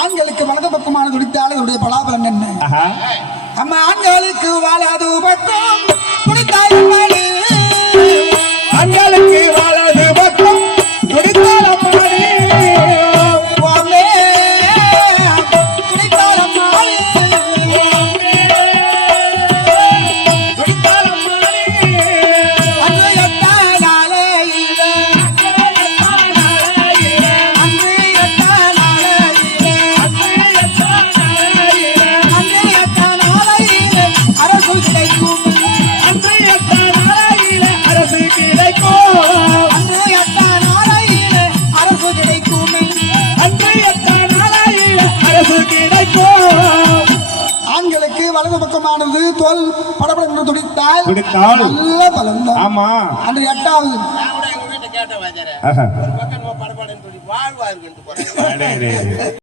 ஆண்களுக்கு வலது பக்கமான துடித்தால் அதனுடைய பலாபலன் என்ன? அம்மா ஆண்களுக்கு வலது பக்கம் துடித்தாலும் மாடி, ஆண்களுக்கு வலது பக்கம் துடித்தாலும் மாடி, துடித்தாலும் மாடி, துடித்தாலும் மாடி. அன்று எட்டானாலே இல்லை, அன்று எட்டானாலே இல்லை, அன்று எட்டானாலே அரசு கிடைக்கும், அன்று எட்டானாலே அரசு கிடைக்கும், அன்று எட்டானாலே அரசு கிடைக்கும். அன்று எட்டானாலே அரசு கிடைக்கும். ஆண்களுக்கு வலது பக்கமானது தோல் படபடன்னு துடித்தால் துடித்தால் நல்ல பலன் தான். ஆமா. அன்று எட்டாவது நான் கூட எங்க வீட்டை கேட்ட வாஜார ஆஹா. ஒரு பக்கம் படபடன்னு வாழ்வா இருக்குன்னு போறேன். அடே, அடே, அடே.